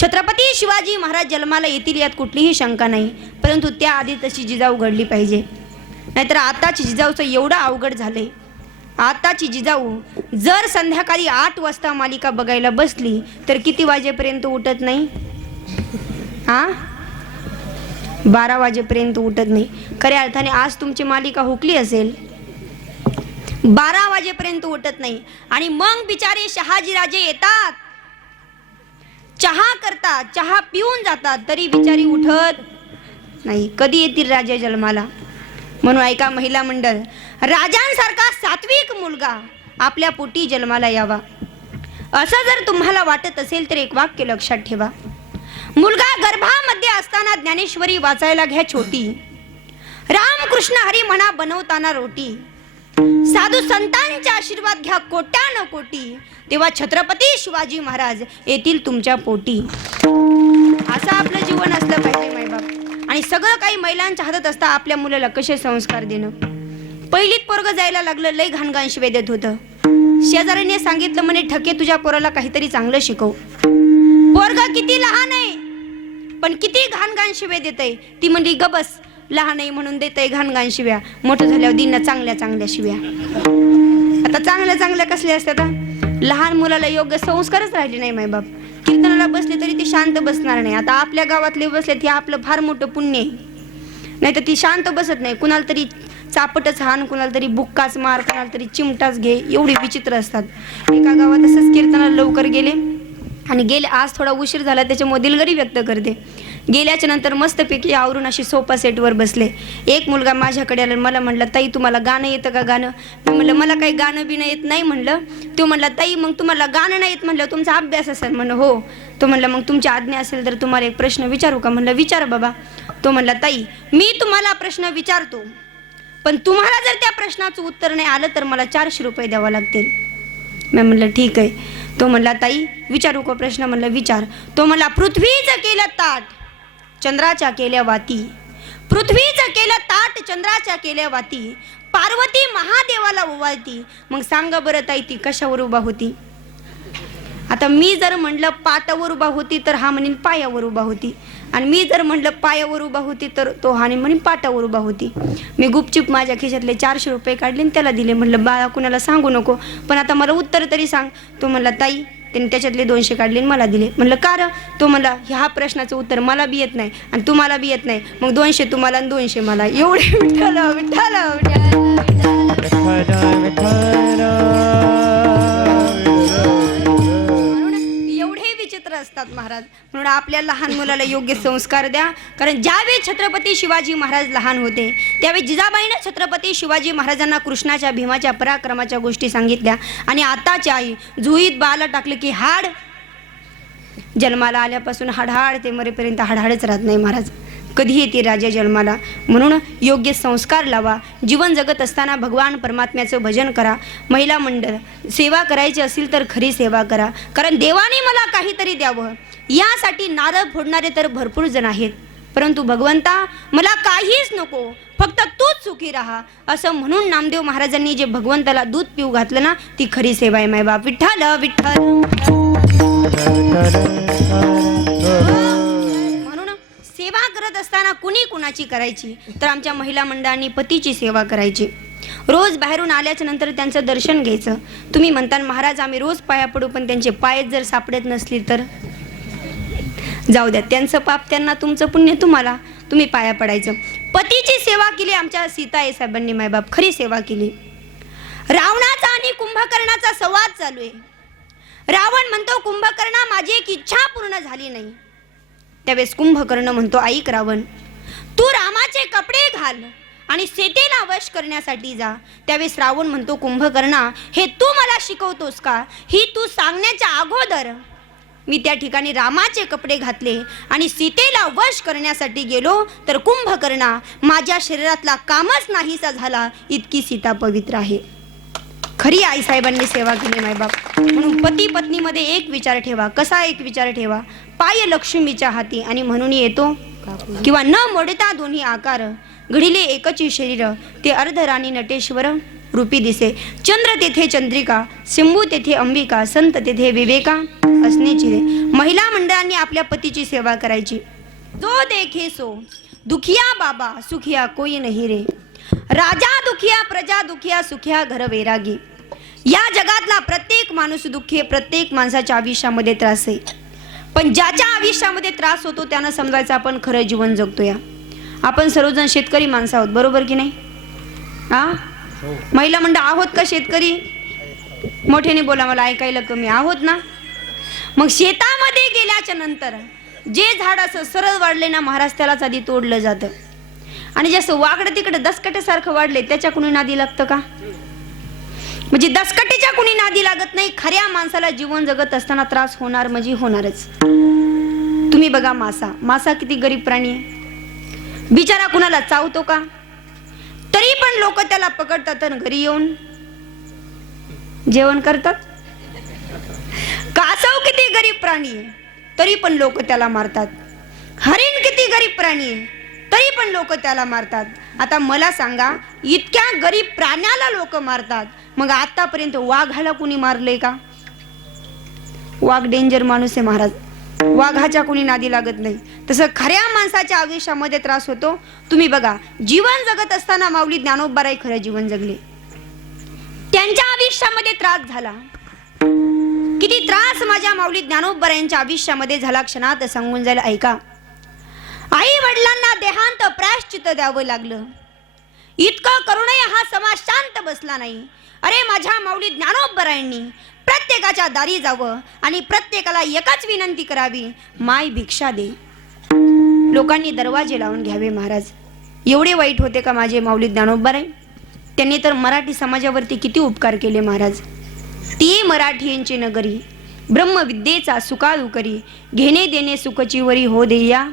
छत्रपती शिवाजी महाराज जन्माला येतील यात कुठलीही शंका नाही. परंतु त्याआधी तशी जिजाऊ घडली पाहिजे. नाहीतर आताची जिजाऊचं एवढं अवघड झाले आताची जिजाऊ जर संध्याकाळी आठ वाजता मालिका बघायला बसली तर किती वाजेपर्यंत उठत नाही? हा बारा वाजेपर्यंत उठत नाही. खऱ्या अर्थाने आज तुमची मालिका हुकली असेल. बारा वाजेपर्यंत उठत नाही. आणि मग बिचारे शहाजीराजे येतात. चहा करतात चहा पिऊन जातात तरी बिचारी उठत नाही. कधी येतील राजा जन्माला? म्हणून ऐका महिला मंडळ राजांसारखा सात्विक मुलगा आपल्या पोटी जन्माला यावा. असं जर तुम्हाला वाटत असेल तर एक वाक्य लक्षात ठेवा. मुलगा गर्भामध्ये असताना ज्ञानेश्वरी वाचायला घ्या छोटी. रामकृष्ण हरी म्हणा बनवताना रोटी. साधू संतांचे आशीर्वाद घ्या कोट्यान कोटी. तेव्हा छत्रपती शिवाजी महाराज येतील तुमच्या पोटी. असं आपलं जीवन असलं पाहिजे मायबाप आणि सगळं काही महिलांच्या हातात असता आपल्या मुलाला कसे संस्कार देणं. पहिलीत पोरग जायला लागलं लय घाणघाण शिवे देत होतं. शेजाऱ्याने सांगितलं म्हणे ठके तुझ्या पोराला काहीतरी चांगलं शिकव. पोरग किती लहान आहे पण किती घाणघाण शिवे देतय. ती म्हणली ग बस लहान आहे म्हणून देतय घाणघाण शिव्या. मोठं झाल्यावर दिन चांगल्या चांगल्या शिव्या. आता चांगल्या चांगल्या कसल्या असतात लहान मुलाला योग्य संस्कारच राहिले नाही मायबाप कीर्तनाला बसले तरी ती शांत बसणार नाही. आता आपल्या गावातले बसले ते आपलं फार मोठं पुण्य आहे. नाही तर ती शांत बसत नाही. कुणाला तरी चापटच हाण कुणाला तरी बुक्काच मार कुणाला तरी चिमटाच घे एवढी विचित्र असतात. एका गावात असंच कीर्तनाला लवकर गेले आणि गेले. आज थोडा उशीर झाला त्याच्यामुळे दिलगरी व्यक्त करते. गेल्याच्यानंतर मस्तपैकी आवरून अशी सोफा सेटवर बसले. एक मुलगा माझ्याकडे आला मला म्हणला ताई तुम्हाला गाणं येतं का गाणं? मी म्हणलं मला काही गाणं बिणं येत नाही म्हणलं. तो म्हणला ताई मग तुम्हाला गाणं नाही येत म्हणलं. तुमचा अभ्यास असेल म्हणलं. हो. तो म्हणला मग तुमची आज्ञा असेल तर तुम्हाला एक प्रश्न विचारू का? म्हणलं विचार बाबा. तो म्हणला ताई मी तुम्हाला प्रश्न विचारतो पण तुम्हाला जर त्या प्रश्नाचं उत्तर नाही आलं तर मला चारशे रुपये द्यावं लागतील. मी म्हणलं ठीक आहे. तो म्हणला ताई विचारू का प्रश्न? म्हणलं विचार. तो म्हणला पृथ्वीचं केलं ताट. चंद्राच्या केल्या वाती. पृथ्वीचं केलं ताट चंद्राच्या केल्या वाती. पार्वती महादेवाला ओवाळती मग सांगा बरं ताई ती कशावर उभा होती? आता मी जर म्हणलं पातावर उभा होती तर हा म्हणेन पायावर उभा होती. आणि मी जर म्हणलं पायावर उभा होती तर तो हाने म्हणेन पाटावर उभा होती. मी गुपचूप माझ्या खिशातले चारशे रुपये काढले आणि त्याला दिले. म्हणलं बाळा कुणाला सांगू नको. पण आता मला उत्तर तरी सांग. तो म्हणला ताई त्यांनी त्याच्यातले दोनशे काढले आणि मला दिले. म्हणलं का तो म्हणला ह्या प्रश्नाचं उत्तर मला बी येत नाही आणि तुम्हाला बी येत नाही. मग दोनशे तुम्हाला आणि दोनशे मला. एवढे विठ्ठल. विठ्ठल विठ्ठल. असतात महाराज. म्हणून आपल्या लहान मुलाला योग्य संस्कार द्या. कारण ज्यावेळी छत्रपती शिवाजी महाराज लहान होते त्यावेळी जिजाबाईनं छत्रपती शिवाजी महाराजांना कृष्णाच्या भीमाच्या पराक्रमाच्या गोष्टी सांगितल्या. आणि आताच्या आई जुईत बाला टाकलं की हाड जन्माला आल्यापासून हाडहाड ते मरेपर्यंत हाडहाडच राहत नाही महाराज. कधी येते राजा जन्माला? म्हणून योग्य संस्कार लावा. जीवन जगत असताना भगवान परमात्म्याचं भजन करा. महिला मंडळ सेवा करायची असेल तर खरी सेवा करा. कारण देवाने मला काहीतरी द्यावं. यासाठी नारळ फोडणारे तर भरपूर जण आहेत. परंतु भगवंता मला काहीच नको. फक्त तूच सुखी राहा. असं म्हणून नामदेव महाराजांनी जे भगवंताला दूध पिऊ घातलं ना ती खरी सेवा आहे मायबाप. विठ्ठल विठ्ठल. सेवा करत असताना कुणी कुणाची करायची? तर आमच्या महिला मंडळांनी पतीची सेवा करायची. रोज बाहेरून आल्याच्यानंतर त्यांचं दर्शन घ्यायचं. तुम्ही म्हणता महाराज आम्ही रोज पाया पडू पण त्यांचे पायच जर सापडत नसली तर? जाऊ द्या त्यांचं पाप त्यांना तुमचं पुण्य तुम्हाला. तुम्ही पाया पडायचं. पतीची सेवा केली आमच्या सीताई साहेबांनी मायबाप खरी सेवा केली. रावणाचा आणि कुंभकर्णाचा संवाद चालू आहे. रावण म्हणतो कुंभकर्णा माझी एक इच्छा पूर्ण झाली नाही. त्यावेळेस कुंभकर्ण म्हणतो ऐक रावण तू रामाचे कपडे घाल आणि सेतेला वश करण्यासाठी जा. त्यावेळेस रावण म्हणतो कुंभकर्णा हे तू मला शिकवतोस का? ही तू सांगण्याच्या अगोदर मी त्या ठिकाणी रामाचे कपडे घातले आणि सीतेला वश करण्यासाठी गेलो. तर कुंभकर्णा माझ्या शरीरातला कामच नाहीसा झाला. इतकी सीता पवित्र आहे. खरी आईसाहेबांनी सेवा केली मायबाप म्हणून पती पत्नीमध्ये एक विचार ठेवा. कसा एक विचार ठेवा? पाय लक्ष्मीच्या हाती आणि म्हणून येतो. किंवा न मोडता दोन्ही आकार. घडिले एकची शरीर. ते अर्धराणी नटेश्वर रूपी दिसे. चंद्र तेथे चंद्रिका. सिंबू तेथे अंबिका. संत तेथे विवेका. असण्याची महिला मंडळांनी आपल्या पतीची सेवा करायची. जो देखे सो. दुखिया बाबा सुखिया कोई नाही रे. राजा दुखिया प्रजा दुखिया सुखिया घर वैरागी. या जगातला प्रत्येक माणूस दुःखी आहे प्रत्येक माणसाच्या आयुष्यामध्ये त्रास आहे. पण ज्याच्या आयुष्यामध्ये त्रास होतो त्यानं समजायचं आपण खरं जीवन जगतो या आपण सर्वजण शेतकरी माणसं आहोत बरोबर की नाही? हा महिला मंडळ आहोत का शेतकरी? मोठ्याने बोला मला ऐकायला कमी. आहोत ना? मग शेतामध्ये गेल्याच्यानंतर जे झाड असं सरळ वाढले ना महाराज त्यालाच आधी तोडलं जातं. आणि जसं वागडं तिकडं दसकटेसारखं वाढले त्याच्या कुणी नादी लागतं का? म्हणजे दसकटीच्या कुणी नादी लागत नाही खऱ्या माणसाला जीवन जगत असताना त्रास होणार म्हणजे होणारच. तुम्ही बघा मासा. मासा किती गरीब प्राणी आहे. बिचारा कुणाला चावतो का? तरी पण लोक त्याला पकडतात आणि घरी येऊन जेवण करतात. कासव किती गरीब प्राणी आहे? तरी पण लोक त्याला मारतात. हरिण किती गरीब प्राणी आहे. तरी पण लोक त्याला मारतात. आता मला सांगा इतक्या गरीब प्राण्याला लोक मारतात. मग आतापर्यंत वाघाला कुणी मारले का? वाघ डेंजर माणूस आहे महाराज. वाघाच्या कुणी नादी लागत नाही. तसं खऱ्या माणसाच्या आयुष्यामध्ये त्रास होतो. तुम्ही बघा जीवन जगत असताना माऊली ज्ञानोबाराय खरं जीवन जगले. त्यांच्या आयुष्यामध्ये त्रास झाला. किती त्रास माझ्या माऊली ज्ञानोबरायांच्या आयुष्यामध्ये झाला क्षणात सांगून जाईल ऐका. आई वडिलांना देहांत प्रायश्चित द्यावं लागलं. इतकं करूनही हा समाज शांत बसला नाही. अरे माझ्या माऊली ज्ञानोबरायांनी प्रत्येकाच्या दारी जावं आणि प्रत्येकाला एकच विनंती करावी माय भिक्षा दे. लोकांनी दरवाजे लावून घ्यावे महाराज. एवढे वाईट होते का माझे माऊली ज्ञानोबराय त्यांनी तर मराठी समाजावरती किती उपकार केले महाराज. ती मराठीयांची नगरी ब्रह्मविद्येचा सुकाळू करी घेणे देणे सुखची वरी हो देया.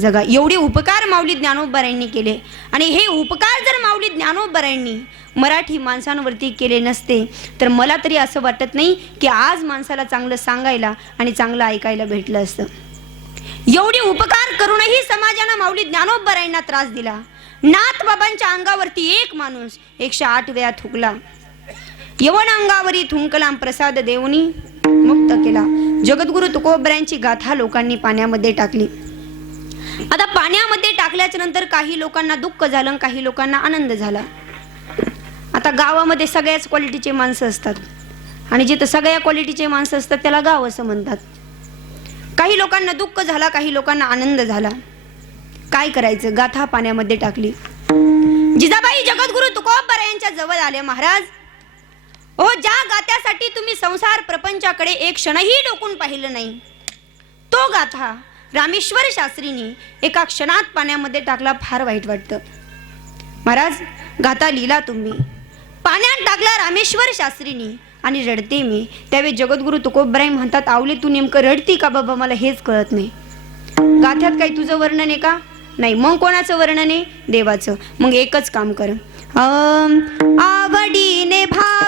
जगा. एवढे उपकार माऊली ज्ञानोबरायांनी केले. आणि हे उपकार जर माऊली ज्ञानोबरायांनी मराठी माणसांवरती केले नसते तर मला तरी असं वाटत नाही की आज माणसाला चांगलं सांगायला आणि चांगलं ऐकायला भेटलं असतं. एवढे उपकार करूनही समाजानं माऊली ज्ञानोबरायांना त्रास दिला. नाथ बाबांच्या अंगावरती एक माणूस एकशे आठ वेळा थुकला. यवन अंगावरी थुंकला प्रसाद देवनी मुक्त केला. जगद्गुरु तुकोबऱ्यांची गाथा लोकांनी पाण्यामध्ये टाकली. आता पाण्यामध्ये टाकल्याच्या नंतर काही लोकांना दुःख झालं आणि काही लोकांना आनंद झाला. आता गावामध्ये सगळ्याच क्वालिटीचे माणसं असतात. आणि जिथं सगळ्या क्वालिटीचे माणसं असतात त्याला गाव असं म्हणतात. काही लोकांना दुःख झाला काही लोकांना आनंद झाला. काय करायचं? गाथा पाण्यामध्ये टाकली. जिजाबाई जगद्गुरु तुकोबर यांच्या जवळ आले महाराज. ओ ज्या गात्यासाठी तुम्ही संसार प्रपंचाकडे एक क्षणही डोकून पाहिलं नाही तो गाथा रामेश्वर शास्त्रीनी एका क्षणात पाण्यामध्ये टाकला फार वाईट वाटतं. महाराज गाथा लिहिला तुम्ही. पाण्यात टाकला रामेश्वर शास्त्रीनी आणि रडते मी. त्यावेळी जगद्गुरु तुकोबराई म्हणतात आवले तू नेमकं रडती का बाबा? मला हेच कळत नाही. गाथ्यात काही तुझं वर्णन आहे का? नाही मग कोणाचं वर्णन आहे? देवाचं. मग एकच काम कर. आवडीने भा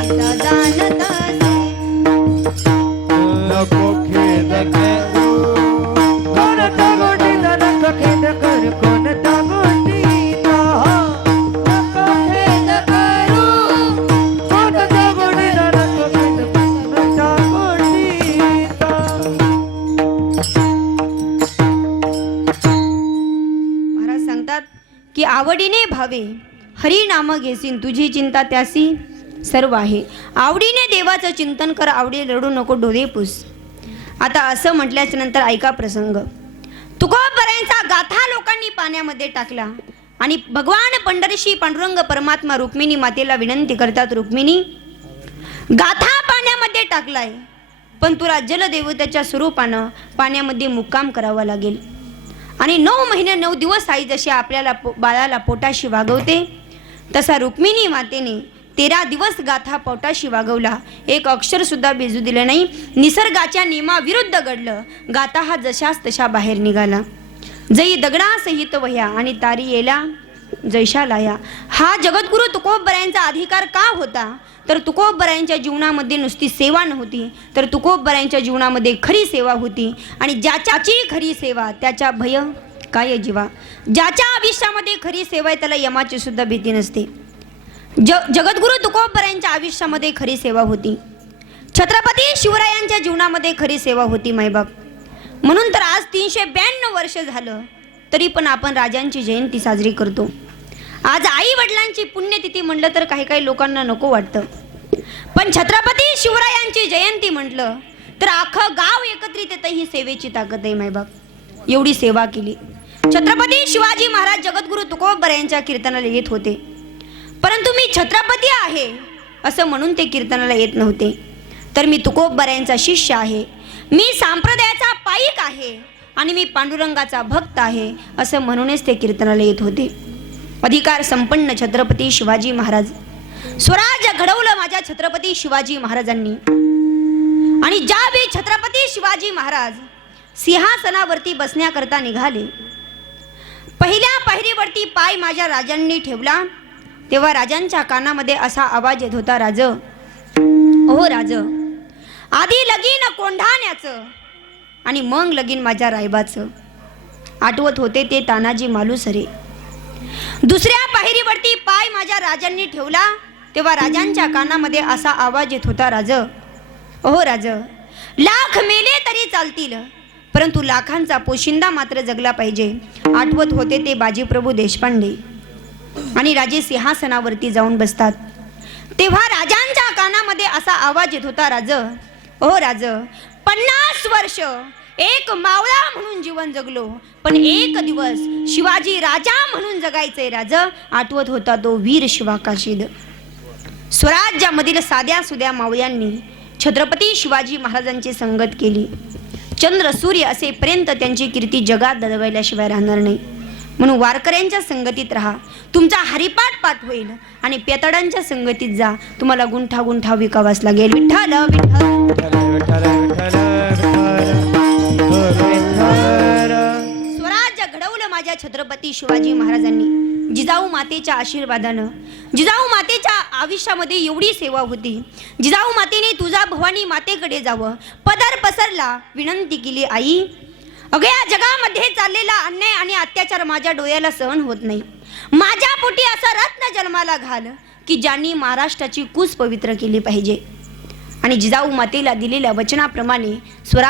आवडीने भावे. हरी नाम घेसीन तुझी चिंता त्यासी सर्व आहे. आवडीने देवाचं चिंतन कर आवडी रडू नको डोळे पुस. आता असं म्हटल्याच्या नंतर ऐका प्रसंग. तुकोबरायांचा गाथा लोकांनी पाण्यामध्ये टाकला. आणि भगवान पंढरीशी पांडुरंग परमात्मा रुक्मिणी मातेला विनंती करतात रुक्मिणी गाथा पाण्यामध्ये टाकलाय. पण तुला जलदेवतेच्या स्वरूपानं पाण्यामध्ये मुक्काम करावा लागेल. आणि नऊ महिने नऊ दिवस आई जशी आपल्याला पो बाळाला पोटाशी वागवते तसा रुक्मिणी मातेने तेरा दिवस गाथा पोटाशी वागवला. एक अक्षरसुद्धा भेजू बेजू दिलं नाही. निसर्गाच्या नियमाविरुद्ध घडलं. गाथा हा जशास तशा बाहेर निघाला. जई दगडासहित वह्या आणि तारी येला. जैशालाया. हा जगद्गुरु तुकोबरायांचा अधिकार का होता? तर तुकोबरायांच्या जीवनामध्ये नुसती सेवा नव्हती. तर तुकोबरायांच्या जीवनामध्ये खरी सेवा होती. आणि ज्याच्याची खरी सेवा त्याच्या भय काय जीवा? ज्याच्या आयुष्यामध्ये खरी सेवा आहे त्याला यमाची सुद्धा भीती नसते. ज जगद्गुरु तुकोबरायांच्या आयुष्यामध्ये खरी सेवा होती. छत्रपती शिवरायांच्या जीवनामध्ये खरी सेवा होती मायबाप. म्हणून तर आज तीनशे ब्याण्णव वर्ष झालं तरी पण आपण राजांची जयंती साजरी करतो. आज आई वडिलांची पुण्यतिथी म्हणलं तर काही काही लोकांना नको वाटतं. पण छत्रपती शिवरायांची जयंती म्हटलं तर अख्खं गाव एकत्रित येतं ही सेवेची ताकद आहे मायबाप. एवढी सेवा केली. छत्रपती शिवाजी महाराज जगद्गुरु तुकोबर यांच्या कीर्तनाला येत होते. परंतु मी छत्रपती आहे असं म्हणून ते कीर्तनाला येत नव्हते. तर मी तुकोबरायांचा शिष्य आहे. मी सांप्रदायाचा पाईक आहे आणि मी पांडुरंगाचा भक्त आहे असं म्हणूनच ते कीर्तनाला येत होते. अधिकार संपन्न छत्रपती शिवाजी महाराज. स्वराज्य घडवलं माझ्या छत्रपती शिवाजी महाराजांनी. आणि ज्यावेळी छत्रपती शिवाजी महाराज सिंहासनावरती बसण्याकरता निघाले पहिल्या पायरीवरती पाय माझ्या राजांनी ठेवला तेव्हा राजांच्या कानामध्ये असा आवाज येत होता राज हो राज आधी लगीन कोंढाण्याचं आणि मग लगीन माझ्या रायबाचं. आठवत होते ते तानाजी मालुसरे. दुसऱ्या पायरीवरती पाय माझ्या राजांनी ठेवला तेव्हा राजांच्या कानामध्ये असा आवाज येत होता राज हो राज लाख मेले तरी चालतील परंतु लाखांचा पोशिंदा मात्र जगला पाहिजे. आठवत होते ते बाजीप्रभू देशपांडे. आणि राजे सिंहासनावरती जाऊन बसतात. तेव्हा राजांच्या कानामध्ये असा आवाज येत होता राज ओ राज पन्नास वर्ष एक मावळा म्हणून जीवन जगलो. पण एक दिवस शिवाजी राजा म्हणून जगायचंय राज. आठवत होता तो वीर शिवाकाशीद स्वराज्यामधील साध्या सुद्या मावळ्यांनी छत्रपती शिवाजी महाराजांची संगत केली. चंद्र सूर्य असेपर्यंत त्यांची कीर्ती जगात दडवल्याशिवाय राहणार नाही. म्हणून वारकऱ्यांच्या संगतीत राहा. तुमचा हरिपाठ पाठ होईल आणि पेतडांच्या संगतीत जा. तुम्हाला गुंठा गुंठा विकावास लागेल विठ्ठल विठ्ठल. राजा छत्रपती शिवाजी महाराजांनी जिजाऊ मातेच्या आशीर्वादानं जिजाऊ मातेच्या आयुष्यामध्ये एवढी सेवा होती. जिजाऊ मातेने तुझा भवानी मातेकडे जावं पदर पसरला विनंती केली आई अगं या जगामध्ये चाललेला अन्याय आणि अत्याचार माझ्या डोळ्याला सहन होत नाही. माझ्या पोटी असा रत्न जन्माला घाल की ज्यांनी महाराष्ट्राची कूस पवित्र केली पाहिजे. आणि जिजाऊ मातेला दिलेल्या वचनाप्रमाणे स्वरा